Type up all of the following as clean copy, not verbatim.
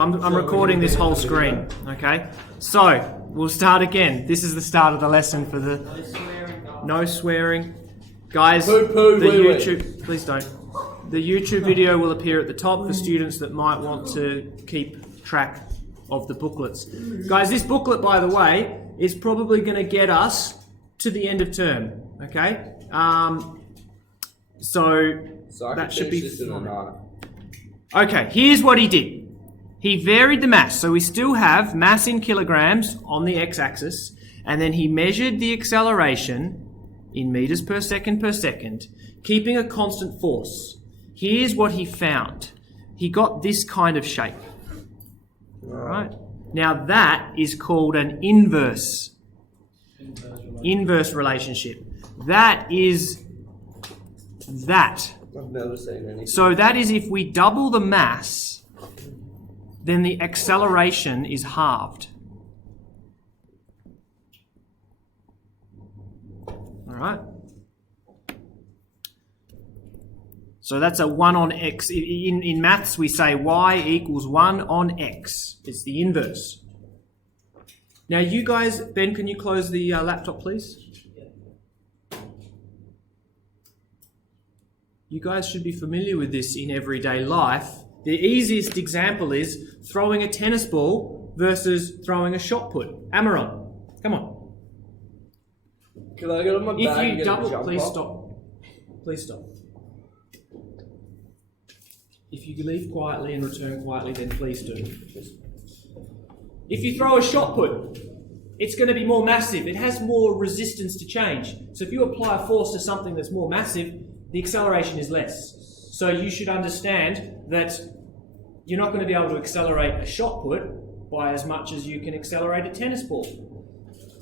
I'm recording this whole screen, okay? So, we'll start again. This is the start of the lesson for the... No swearing. Guys, the YouTube... Please don't. The YouTube video will appear at the top for students that might want to keep track of the booklets. Guys, this booklet, by the way, is probably going to get us to the end of term, okay? So that should be fine. Okay, here's what he did. He varied the mass, so we still have mass in kilograms on the x-axis, and then he measured the acceleration in meters per second, keeping a constant force. Here's what he found. He got this kind of shape. All right. Now that is called an inverse relationship. That is that. I've never seen any. So that is if we double the mass, then the acceleration is halved. All right. So that's a 1 on x. In maths, we say y equals 1 on x. It's the inverse. Now you guys, Ben, can you close the laptop, please? You guys should be familiar with this in everyday life. The easiest example is throwing a tennis ball versus throwing a shot put. Amaron, come on. Can I get on my bag and get a jump please off? stop. Please stop. If you leave quietly and return quietly, then please do. If you throw a shot put, it's going to be more massive. It has more resistance to change. So if you apply a force to something that's more massive, the acceleration is less. So you should understand that you're not going to be able to accelerate a shot put by as much as you can accelerate a tennis ball.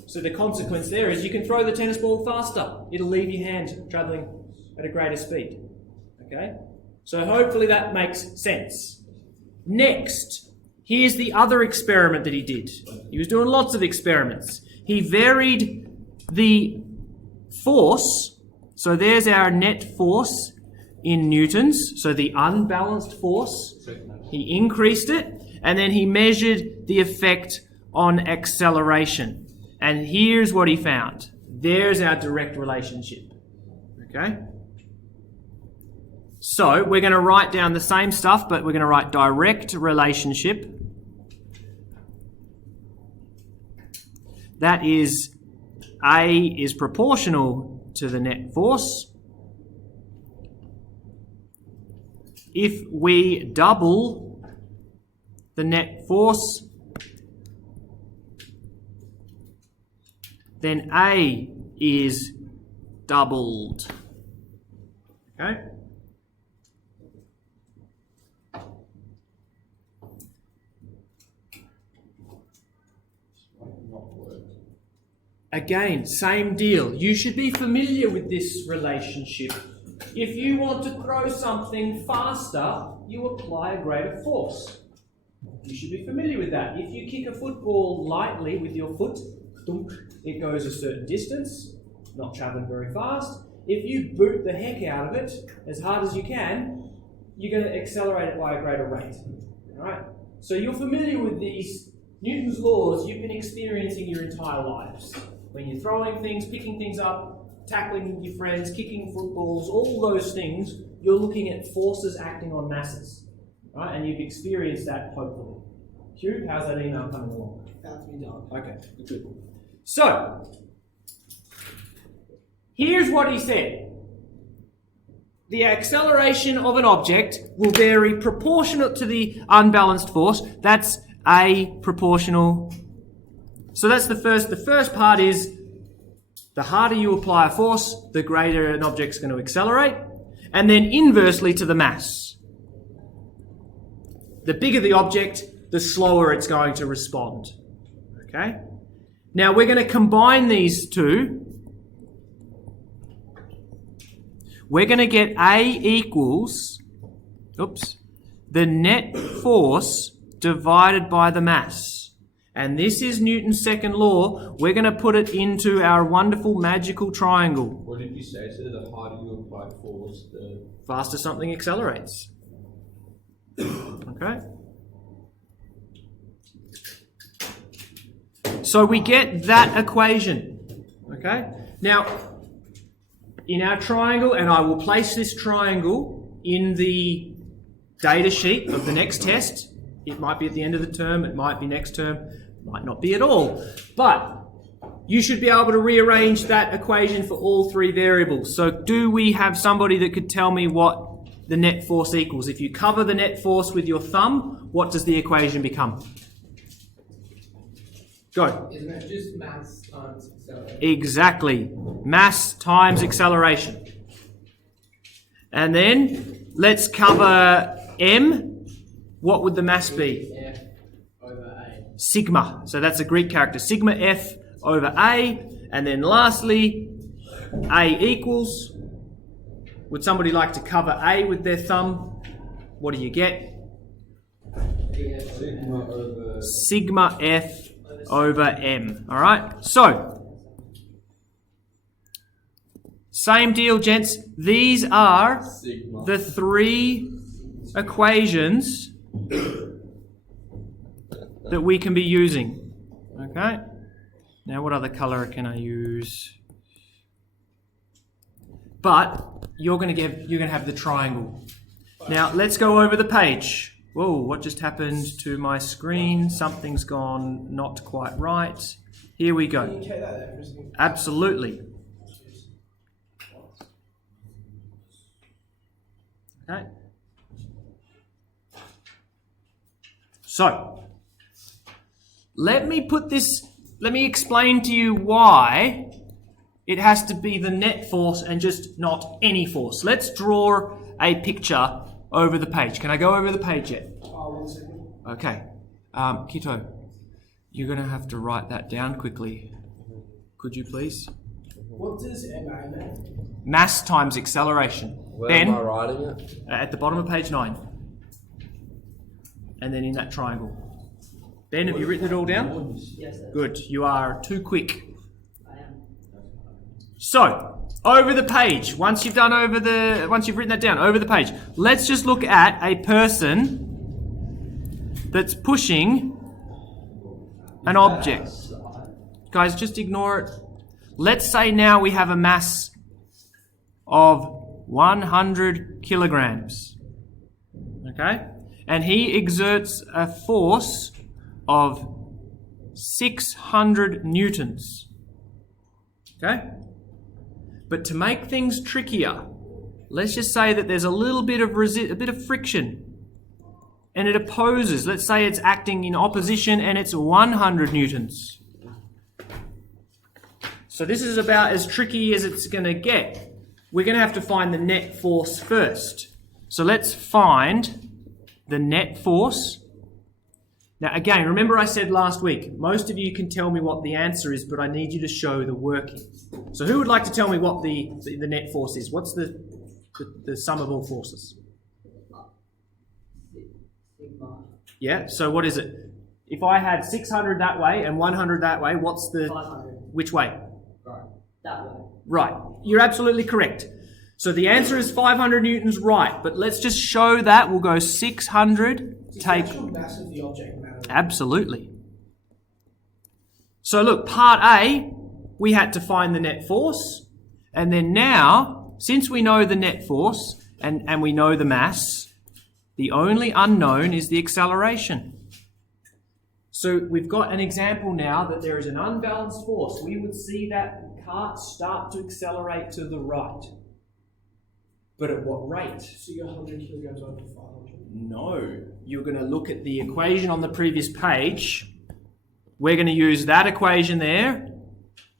So the consequence there is you can throw the tennis ball faster. It'll leave your hand travelling at a greater speed. Okay? So hopefully that makes sense. Next, here's the other experiment that he did. He was doing lots of experiments. He varied the force. So there's our net force in newtons. So the unbalanced force. He increased it. And then he measured the effect on acceleration. And here's what he found. There's our direct relationship. Okay? So we're going to write down the same stuff, but we're going to write direct relationship. That is, A is proportional to the net force. If we double the net force, then A is doubled. Okay? Again, same deal. You should be familiar with this relationship. If you want to throw something faster, you apply a greater force. You should be familiar with that. If you kick a football lightly with your foot, it goes a certain distance, not traveling very fast. If you boot the heck out of it as hard as you can, you're going to accelerate it by a greater rate. All right? So you're familiar with these Newton's laws you've been experiencing your entire lives. When you're throwing things, picking things up, tackling your friends, kicking footballs, all those things, you're looking at forces acting on masses. Right? And you've experienced that, hopefully. Hugh, how's that email coming along? Okay, good. So, here's what he said. The acceleration of an object will vary proportionate to the unbalanced force. That's A proportional. So that's the first. The first part is the harder you apply a force, the greater an object's going to accelerate. And then inversely to the mass. The bigger the object, the slower it's going to respond. Okay? Now we're going to combine these two. We're going to get A equals, the net force divided by the mass. And this is Newton's second law. We're going to put it into our wonderful magical triangle. What did you say? So the harder you apply force, the faster something accelerates. Okay? So we get that equation. Okay? Now, in our triangle, and I will place this triangle in the data sheet of the next test. It might be at the end of the term, it might be next term, might not be at all. But you should be able to rearrange that equation for all three variables. So do we have somebody that could tell me what the net force equals? If you cover the net force with your thumb, what does the equation become? Go. Isn't it just mass times acceleration? Exactly. Mass times acceleration. And then let's cover m. What would the mass be? F over A. Sigma. So that's a Greek character. Sigma F over A. And then lastly, A equals. Would somebody like to cover A with their thumb? What do you get? Sigma over Sigma F over M. All right? So, same deal, gents. These are sigma. the three equations that we can be using. Okay? Now, what other color can I use? But you're going to have the triangle. Now, let's go over the page. Whoa, what just happened to my screen? Something's gone not quite right. Here we go. Absolutely. Okay. So, let me explain to you why it has to be the net force and just not any force. Let's draw a picture over the page. Can I go over the page yet? 1 second. Okay. Kito, you're going to have to write that down quickly. Could you please? What does MA mean? Mass times acceleration. Where Ben, am I writing it? at the bottom of page 9. And then in that triangle. Ben, have you written it all down? Yes, sir. Good. You are too quick. I am. So, over the page, once you've written that down, over the page, let's just look at a person that's pushing an object. Guys, just ignore it. Let's say now we have a mass of 100 kilograms. Okay? And he exerts a force of 600 newtons. Okay? But to make things trickier, let's just say that there's a little bit of friction, and it opposes. Let's say it's acting in opposition, and it's 100 newtons. So this is about as tricky as it's going to get. We're going to have to find the net force first. So let's find the net force. Now again, remember I said last week, most of you can tell me what the answer is, but I need you to show the working. So who would like to tell me what the net force is? What's the sum of all forces? Sigma. Yeah, so what is it? If I had 600 that way and 100 that way, what's the... 500. Which way? That way. Right, you're absolutely correct. So the answer is 500 newtons, right, but let's just show that. We'll go 600, Does take... the actual mass of the object matter? Absolutely. So look, part A, we had to find the net force. And then now, since we know the net force and we know the mass, the only unknown is the acceleration. So we've got an example now that there is an unbalanced force. We would see that cart start to accelerate to the right. But at what rate? So you're 100 kilograms over 500. No. You're going to look at the equation on the previous page. We're going to use that equation there.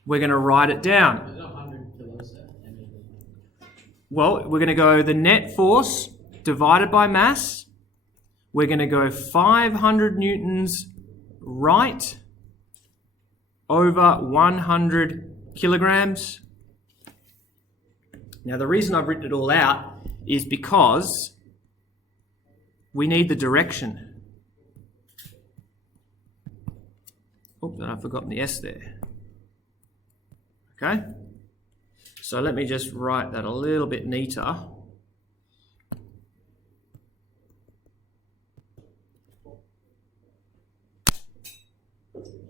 We're going to write it down. There's 100 kilos there. Well, we're going to go the net force divided by mass. We're going to go 500 newtons right over 100 kilograms. Now, the reason I've written it all out is because we need the direction. Oh, and I've forgotten the S there. Okay? So let me just write that a little bit neater.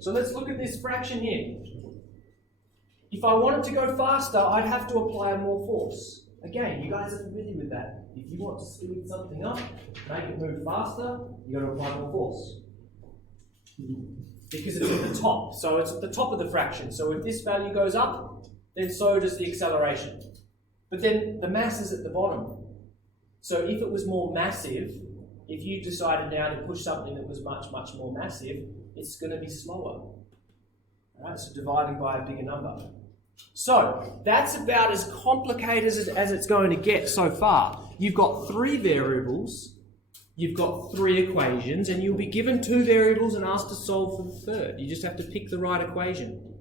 So let's look at this fraction here. If I wanted to go faster, I'd have to apply more force. Again, you guys are familiar with that. If you want to speed something up, make it move faster, you've got to apply more force. Because it's at the top. So it's at the top of the fraction. So if this value goes up, then so does the acceleration. But then the mass is at the bottom. So if it was more massive, if you decided now to push something that was much, much more massive, it's going to be slower. Alright, so dividing by a bigger number. So that's about as complicated as it's going to get so far. You've got 3 variables, you've got 3 equations, and you'll be given 2 variables and asked to solve for the third. You just have to pick the right equation.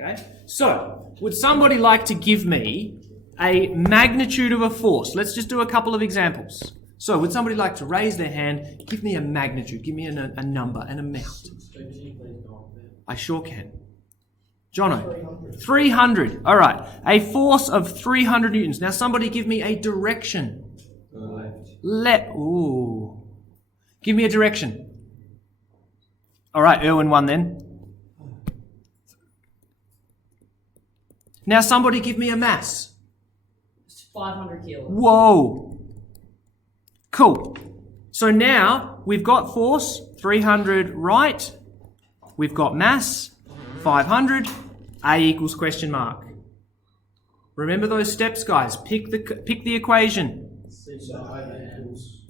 Okay? So, would somebody like to give me a magnitude of a force? Let's just do a couple of examples. So, would somebody like to raise their hand, give me a magnitude, give me a number, an amount? I sure can. Jono, 300. All right. A force of 300 newtons. Now, somebody give me a direction. Ooh. Give me a direction. All right, Erwin won then. Now, somebody give me a mass. It's 500 kilos. Whoa. Cool. So now we've got force, 300 right. We've got mass, 500. A equals question mark. Remember those steps, guys. Pick the equation. So I equals.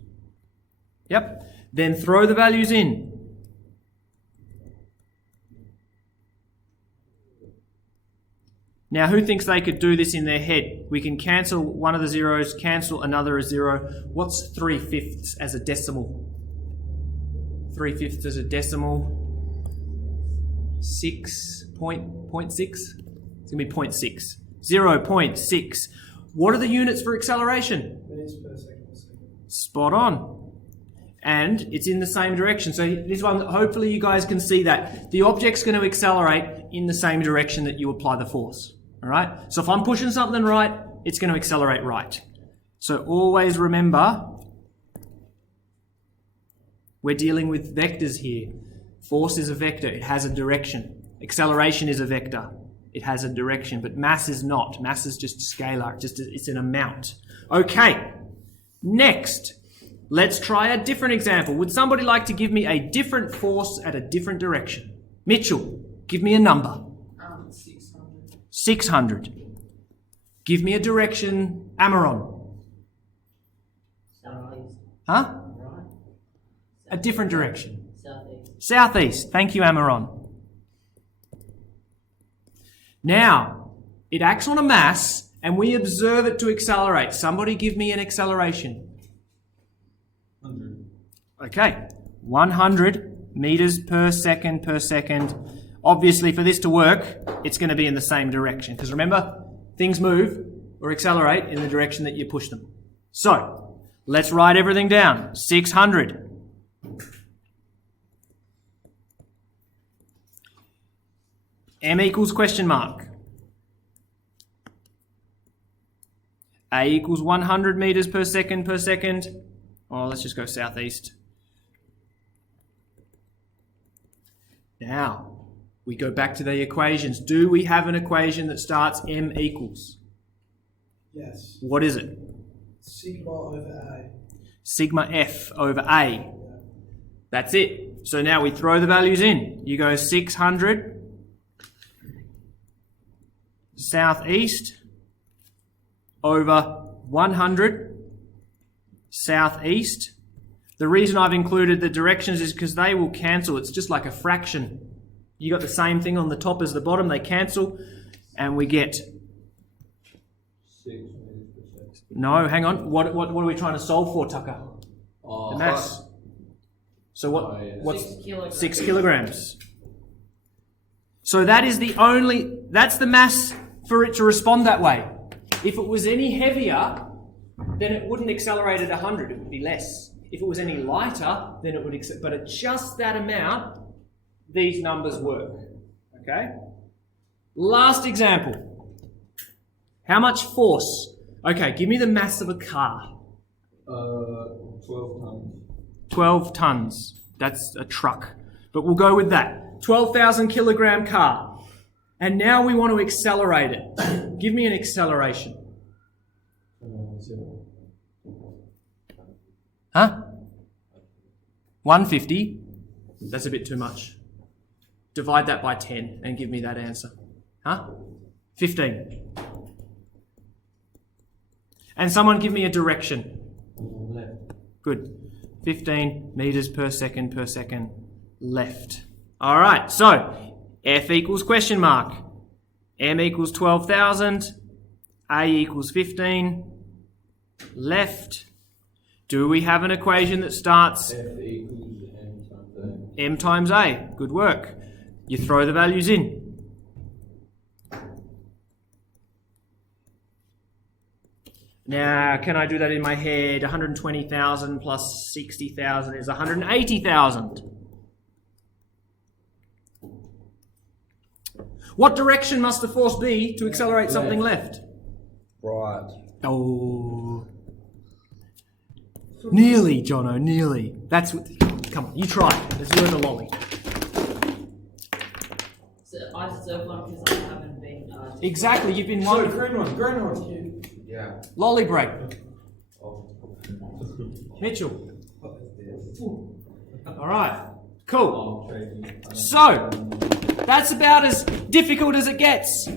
Yep. Then throw the values in. Now, who thinks they could do this in their head? We can cancel one of the zeros, cancel another as 0. What's 3/5 as a decimal? 3/5 as a decimal. 6.6? It's going to be 0.6. 0.6. What are the units for acceleration? Minutes per second. Spot on. And it's in the same direction. So this one, hopefully you guys can see that. The object's going to accelerate in the same direction that you apply the force. All right? So if I'm pushing something right, it's going to accelerate right. So always remember, we're dealing with vectors here. Force is a vector. It has a direction. Acceleration is a vector. It has a direction. But mass is not. Mass is just scalar. It's an amount. Okay. Next, let's try a different example. Would somebody like to give me a different force at a different direction? Mitchell, give me a number. 600. 600. Give me a direction. Amaron. Southeast. Huh? Right. A different direction. Southeast. Southeast. Thank you, Amaron. Now, it acts on a mass and we observe it to accelerate. Somebody give me an acceleration. 100. Okay. 100 meters per second. Obviously, for this to work, it's going to be in the same direction. Because remember, things move or accelerate in the direction that you push them. So, let's write everything down. 600. M equals question mark. A equals 100 meters per second. Oh, let's just go southeast. Now, we go back to the equations. Do we have an equation that starts M equals? Yes. What is it? Sigma over A. Sigma F over A. That's it. So now we throw the values in. You go 600 southeast over 100 southeast. The reason I've included the directions is because they will cancel. It's just like a fraction. You got the same thing on the top as the bottom. They cancel and we get... 6 meters per second. No, hang on. What are we trying to solve for, Tucker? Oh, The mass. So what? Oh, yeah. What's 6 kilograms. 6 kilograms? So that is that's the mass for it to respond that way. If it was any heavier, then it wouldn't accelerate at 100, it would be less. If it was any lighter, then it would but at just that amount, these numbers work. Okay? Last example. How much force? Okay, give me the mass of a car. 12 tons. 12 tons. That's a truck. but we'll go with that. 12,000 kilogram car. And now we want to accelerate it. Give me an acceleration. Huh? 150. That's a bit too much. Divide that by 10 and give me that answer. Huh? 15. And someone give me a direction. Good. 15 meters per second left. All right, so F equals question mark. M equals 12,000. A equals 15. Left. Do we have an equation that starts F equals M times A? Good work. You throw the values in. Now, can I do that in my head? 120,000 plus 60,000 is 180,000. What direction must the force be to accelerate something left? Right. Oh. Nearly, Jono, nearly. That's what... Come on, you try it. Let's learn the lolly. So I serve one because I haven't been. Exactly, you've been So, wonderful. green one. Yeah. Lolly break. Mitchell. All right. Cool. So, that's about as difficult as it gets.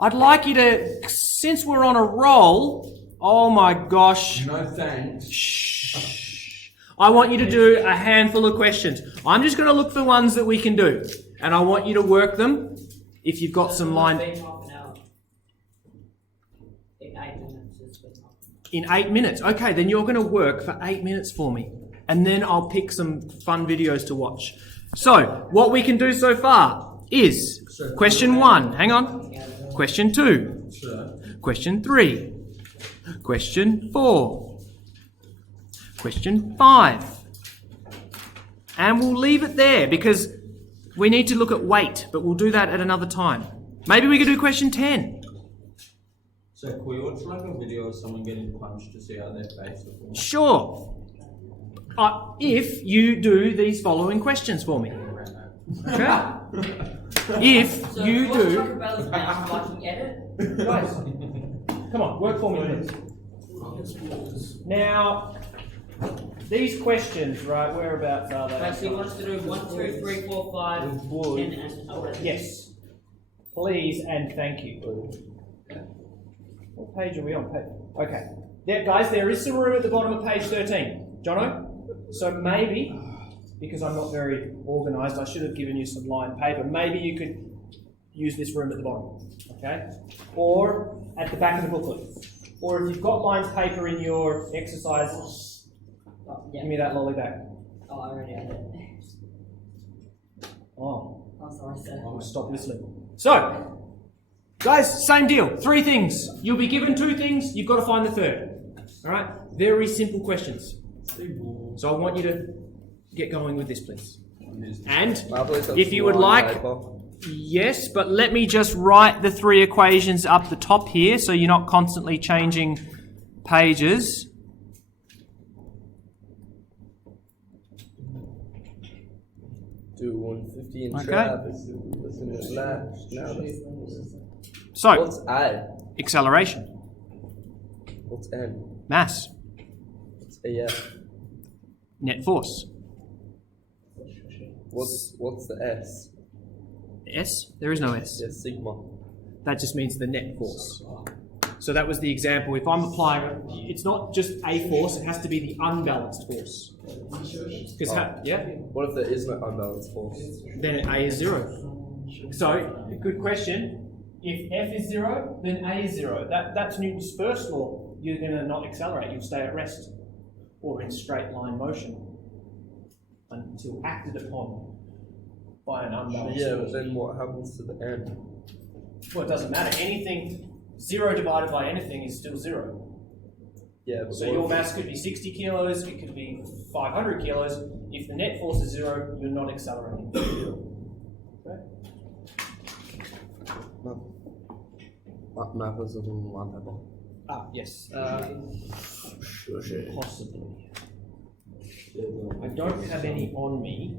I'd like you to, since we're on a roll, oh my gosh. No thanks. Shh. I want you to do a handful of questions. I'm just going to look for ones that we can do. And I want you to work them if you've got some line... Half an hour. In 8 minutes, it's been half an hour. In 8 minutes. Okay, then you're going to work for 8 minutes for me. And then I'll pick some fun videos to watch. So, what we can do so far is question 1. Hang on. Question 2. Question 3. Question 4. Question 5. And we'll leave it there because we need to look at weight, but we'll do that at another time. Maybe we could do question 10. So can we watch like a video of someone getting punched to see how their face looks? Sure. If you do these following questions for me. Okay? If So you what's do... Taco Bell's mouth so I can edit? Guys, come on, work for me, please. Now, these questions, right, whereabouts are they? Right, so he wants to do 1, 2, 3, 4, 5, 10, and 11. Yes. Please and thank you. What page are we on? Okay. Yeah, guys, there is some room at the bottom of page 13. Jono? So maybe, because I'm not very organised, I should have given you some lined paper. Maybe you could use this room at the bottom. Okay? Or at the back of the booklet. Or if you've got lined paper in your exercise, Yeah. give me that lolly back. Oh, I already had it. Oh. I'm sorry, sir. I'll stop listening. So, guys, same deal. 3 things. You'll be given 2 things. You've got to find the third. All right? Very simple questions. So I want you to get going with this, please. And if you would like, yes, but let me just write the 3 equations up the top here so you're not constantly changing pages. Do 150 in Okay. Travis. Listen to that. So, What's A? acceleration, What's N? mass, What's AF? net force. What's the S? S? There is no S. Yeah, sigma. That just means the net force. So that was the example. If I'm applying, it's not just a force, it has to be the unbalanced force. Because yeah, What if there is no unbalanced force? then A is 0. So, good question. If F is 0, then A is 0. That's Newton's first law. You're going to not accelerate, you'll stay at rest. Or in straight line motion. Until acted upon by an unbalanced Yeah, force. but then what happens to the N? Well, it doesn't matter. Anything, 0 divided by anything is still 0. Yeah, but So what your if- mass could be 60 kilos, it could be 500 kilos. If the net force is 0, you're not accelerating. Okay? Math is on one paper. Yes. Possibly. I don't have any on me.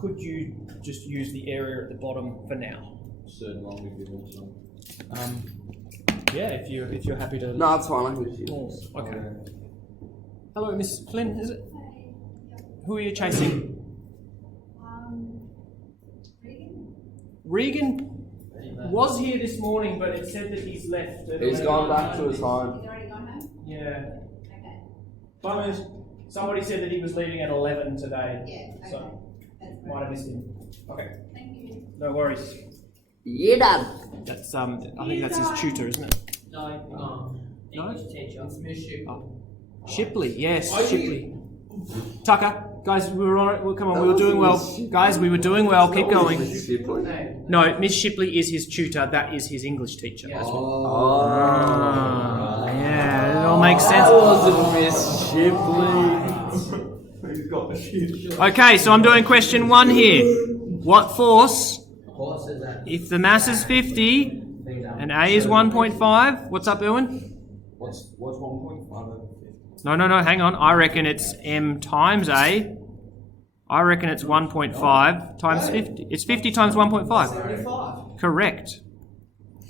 Could you just use the area at the bottom for now? Third one we give them some. Yeah, if you're happy to. No, it's fine. I can just use Oh, this. okay. Hello, Miss Flynn. Is it? Who are you chasing? Regan was here this morning, but it said that he's left. He's gone back to his home. He's already gone home? Yeah. Okay. Bummers. Somebody said that he was leaving at 11 today. Yeah, okay. So That's might great. have missed him. Okay. Thank you. No worries. Yeah, Dad. That's I think that's his tutor, isn't it? No, English teacher. It's Miss Ship. Shipley, yes, Shipley. Tucker, guys, we were on it. Well, come on, we were doing well. Guys, we were doing well. Keep going. No, Miss Shipley is his tutor. That is his English teacher. Yeah. Ah, yeah, it all makes sense. Miss Shipley. Okay, so I'm doing question 1 here. What force, Horse is that? if the mass is 50 and A is 1.5? What's up, Erwin? What's 1.5 over 50? No, hang on. I reckon it's M times A. I reckon it's 1.5 times 50. It's 50 times 1.5. 75. Correct.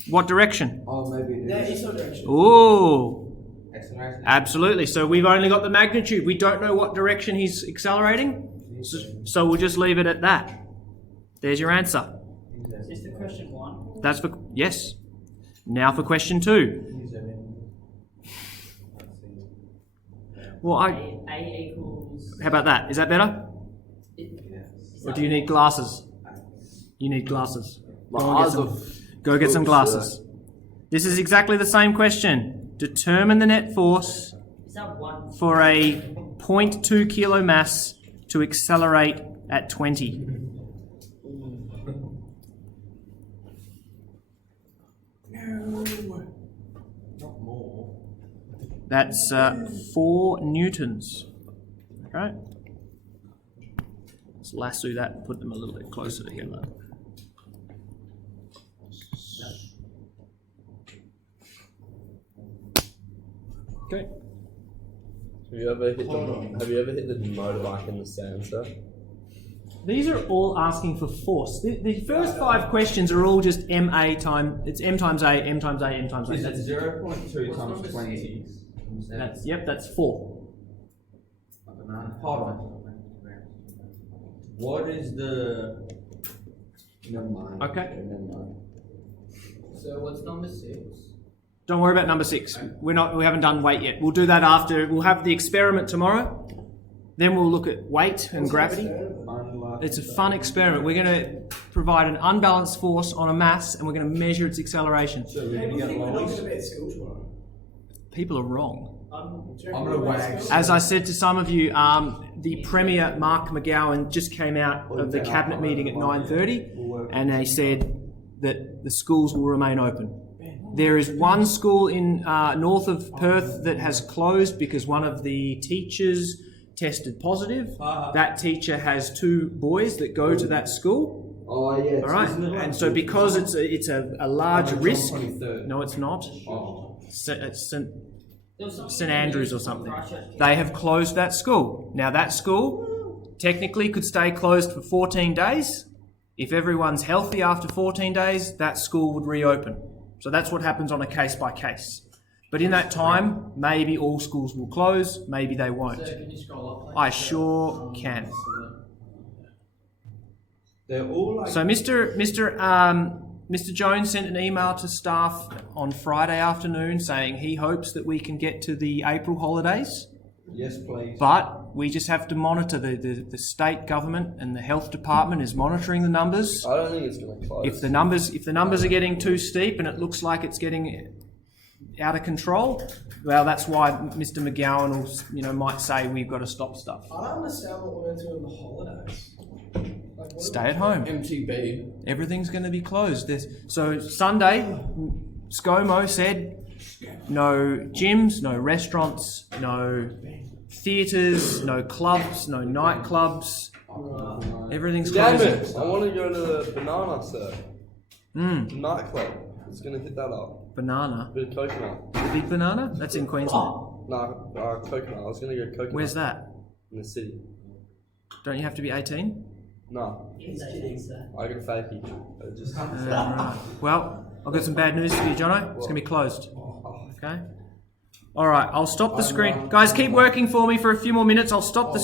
What direction? Oh, maybe it is. Ooh, Acceleration. absolutely. So we've only got the magnitude. We don't know what direction he's accelerating. So we'll just leave it at that. There's your answer. Is this the question 1? That's for, yes. Now for question 2. Well, A equals. how about that? Is that better? Or do you need glasses? You need glasses. My Go and get eyes some- are Go get some Oops, glasses. This is exactly the same question. Determine the net force Is that 1? for a 0.2 kilo mass to accelerate at 20. Not more. That's 4 newtons. Okay. Let's lasso that and put them a little bit closer together. Okay. Have you ever hit the motorbike in the sand, sir? These are all asking for force. The first 5 questions are all just M times A, M times A, M times A. Is it That's, 0.2 times 20? that's 4. Hold on. What is the... Never mind. Okay. Never mind. So what's number 6? Don't worry about number 6. We haven't done weight yet. We'll do that after. We'll have the experiment tomorrow. Then we'll look at weight and gravity. It's a fun experiment. We're going to provide an unbalanced force on a mass and we're going to measure its acceleration. So we're going to get lowest. People are wrong. I'm going to wag. As I said to some of you, the Premier Mark McGowan just came out of the cabinet meeting at 9:30 and they said that the schools will remain open. There is one school in north of Perth that has closed because one of the teachers tested positive. That teacher has 2 boys that go to that school. Oh, yeah. All right, and so because it's a large risk. No, it's not. It's St Andrews or something. They have closed that school. Now that school technically could stay closed for 14 days. If everyone's healthy after 14 days, that school would reopen. So that's what happens on a case by case. But in that time, maybe all schools will close, maybe they won't. Can you scroll up? I sure can. They're all like... So Mr. Jones sent an email to staff on Friday afternoon saying he hopes that we can get to the April holidays, Yes, please. but we just have to monitor the state government and the health department is monitoring the numbers. I don't think it's going to close. If the numbers are getting too steep and it looks like it's getting out of control, well, that's why Mr. McGowan will, might say we've got to stop stuff. I don't understand what we're doing in the holidays. Like, what Stay at home. MTB. Everything's going to be closed. So Sunday, ScoMo said no gyms, no restaurants, no theatres, no clubs, no nightclubs. Everything's Damn closed. it! I want to go to the Banana, sir. The nightclub. It's going to hit that up. Banana. Bit of coconut. The big banana? That's in Queensland. No, coconut. I was going to go coconut. Where's that? In the city. Don't you have to be 18? No, He's kidding, sir. I got a fakey. Just Right. Well, I've got some bad news for you, Jono. It's going to be closed. Okay? All right, I'll stop the screen. Guys, keep working for me for a few more minutes. I'll stop the